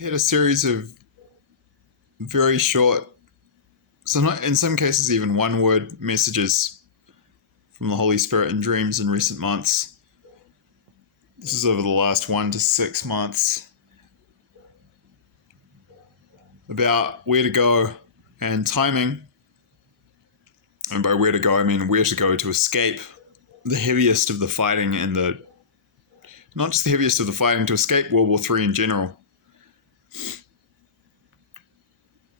Had a series of very short, so not in some cases even one word messages from the Holy Spirit in dreams in recent months. This is over the last 1 to 6 months about where to go and timing. And by where to go, I mean where to go to escape the heaviest of the fighting and not just the heaviest of the fighting, to escape World War III in general.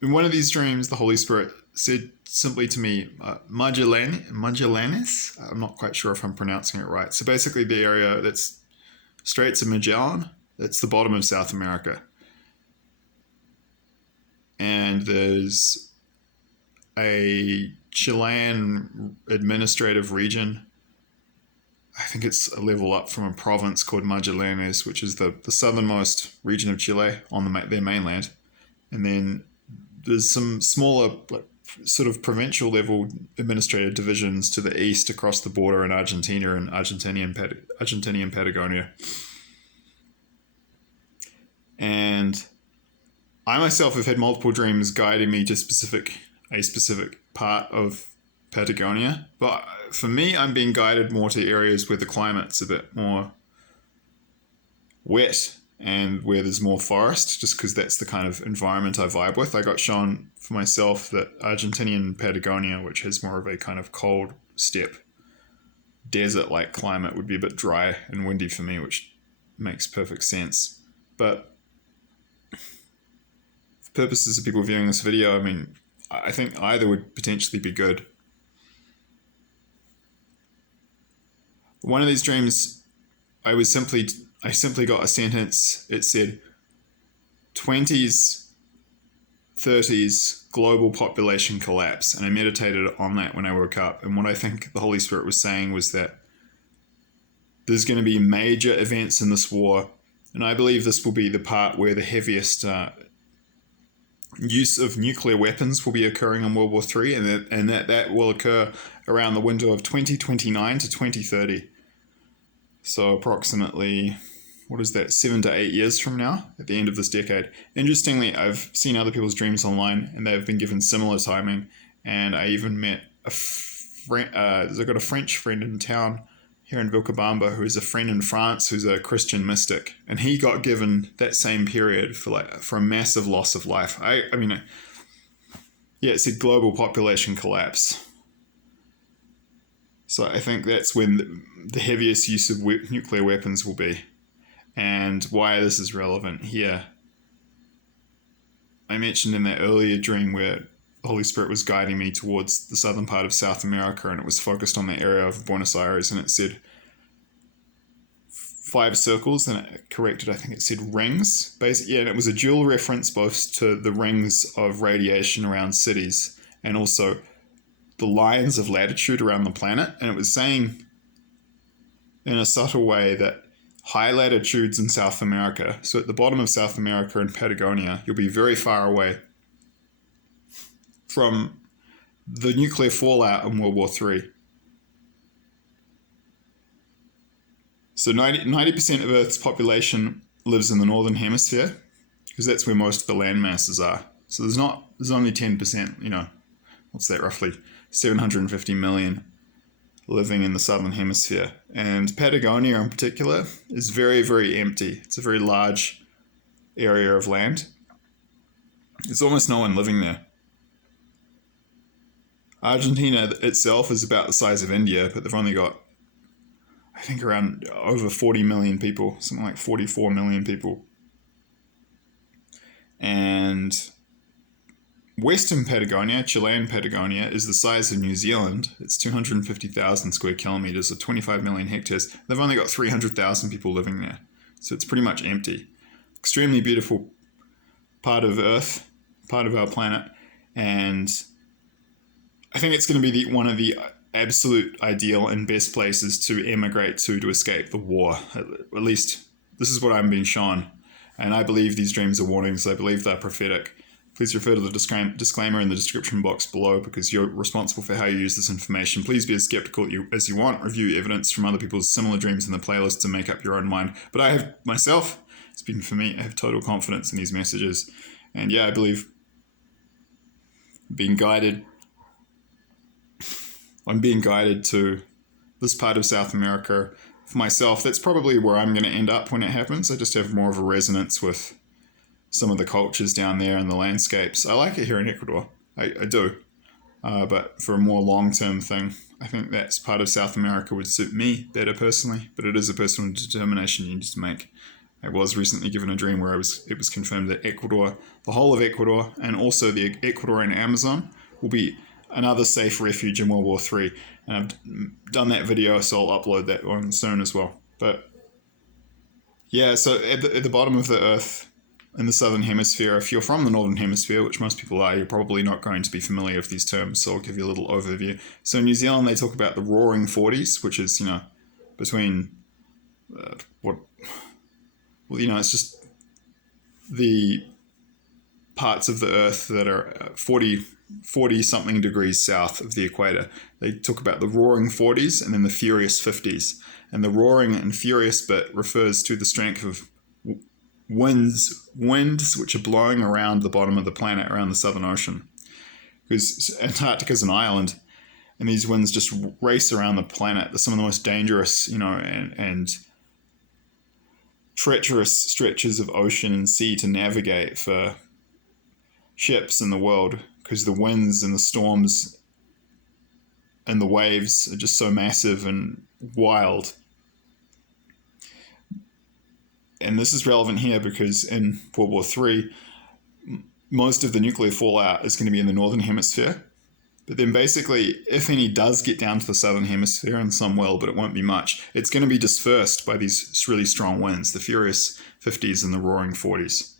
In one of these dreams, the Holy Spirit said simply to me, Magellanes? I'm not quite sure if I'm pronouncing it right. So basically the area that's Straits of Magellan, that's the bottom of South America. And there's a Chilean administrative region. I think it's a level up from a province called Magallanes, which is the southernmost region of Chile on their mainland. And then there's some smaller, sort of provincial level administrative divisions to the east across the border in Argentina and Argentinian Patagonia. And I myself have had multiple dreams guiding me to a specific part of Patagonia. But for me, I'm being guided more to areas where the climate's a bit more wet and where there's more forest, just because that's the kind of environment I vibe with. I got shown for myself that Argentinian Patagonia, which has more of a kind of cold steppe, desert-like climate, would be a bit dry and windy for me, which makes perfect sense. But for purposes of people viewing this video, I mean, I think either would potentially be good. One of these dreams, I simply got a sentence. It said 20s, 30s global population collapse. And I meditated on that when I woke up. And what I think the Holy Spirit was saying was that there's going to be major events in this war. And I believe this will be the part where the heaviest use of nuclear weapons will be occurring in World War III. And that will occur around the window of 2029 to 2030. So approximately, 7 to 8 years from now, at the end of this decade. Interestingly, I've seen other people's dreams online, and they've been given similar timing. And I even met I've got a French friend in town here in Vilcabamba who is a friend in France who's a Christian mystic, and he got given that same period for a massive loss of life. It said global population collapse. So I think that's when the heaviest use of nuclear weapons will be. And why this is relevant here. I mentioned in that earlier dream where the Holy Spirit was guiding me towards the southern part of South America, and it was focused on the area of Buenos Aires, and it said 5 circles, and it corrected, I think it said rings. Basically, and it was a dual reference both to the rings of radiation around cities and also the lines of latitude around the planet. And it was saying in a subtle way that high latitudes in South America, so at the bottom of South America in Patagonia, you'll be very far away from the nuclear fallout in World War III. So 90% of Earth's population lives in the Northern Hemisphere, because that's where most of the land masses are. So there's only 10%, what's that, roughly 750 million living in the Southern Hemisphere. And Patagonia in particular is very, very empty. It's a very large area of land. There's almost no one living there. Argentina itself is about the size of India, but they've only got, I think, around over 40 million people, something like 44 million people. And Western Patagonia, Chilean Patagonia, is the size of New Zealand. It's 250,000 square kilometers or 25 million hectares. They've only got 300,000 people living there. So it's pretty much empty. Extremely beautiful part of Earth, part of our planet. And I think it's going to be one of the absolute ideal and best places to emigrate to escape the war. At least this is what I'm being shown. And I believe these dreams are warnings. I believe they're prophetic. Please refer to the disclaimer in the description box below, because you're responsible for how you use this information. Please be as skeptical as you want. Review evidence from other people's similar dreams in the playlist to make up your own mind. But I have myself Speaking for me, I have total confidence in these messages. And yeah, I believe I'm being guided to this part of South America for myself. That's probably where I'm going to end up when it happens. I just have more of a resonance with some of the cultures down there and the landscapes. I like it here in Ecuador. I do. But for a more long-term thing, I think that's part of South America would suit me better personally. But it is a personal determination you need to make. I was recently given a dream where it was confirmed that Ecuador, the whole of Ecuador, and also the Ecuadorian Amazon will be another safe refuge in World War III. And I've done that video, so I'll upload that one soon as well. But yeah, so at the bottom of the Earth, in the Southern Hemisphere, if you're from the Northern Hemisphere, which most people are, you're probably not going to be familiar with these terms, so I'll give you a little overview. So in New Zealand, they talk about the Roaring Forties, which is, between, it's just the parts of the Earth that are 40-something degrees south of the equator. They talk about the Roaring Forties and then the Furious 50s. And the roaring and furious bit refers to the strength of winds which are blowing around the bottom of the planet, around the Southern Ocean. Because Antarctica is an island, and these winds just race around the planet. They're some of the most dangerous, and treacherous stretches of ocean and sea to navigate for ships in the world, because the winds and the storms and the waves are just so massive and wild. And this is relevant here because in World War III, most of the nuclear fallout is going to be in the Northern Hemisphere. But then basically, if any does get down to the Southern Hemisphere, and some will, but it won't be much, it's going to be dispersed by these really strong winds, the Furious 50s and the Roaring 40s.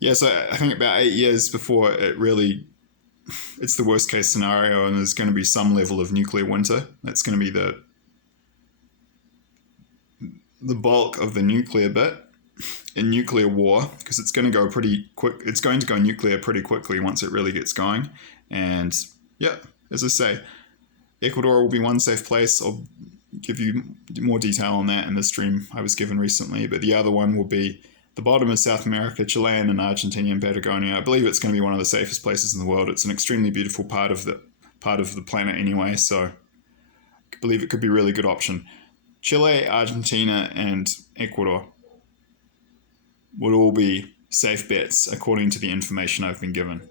Yeah, so I think about 8 years before it's the worst case scenario, and there's going to be some level of nuclear winter. That's going to be the bulk of the nuclear bit in nuclear war, because it's going to go pretty quick. It's going to go nuclear pretty quickly once it really gets going. And yeah, as I say, Ecuador will be one safe place. I'll give you more detail on that in the stream I was given recently. But the other one will be the bottom of South America, Chilean and Argentinian Patagonia. I believe it's going to be one of the safest places in the world. It's an extremely beautiful part of the planet anyway, so I believe it could be a really good option. Chile, Argentina, and Ecuador would all be safe bets according to the information I've been given.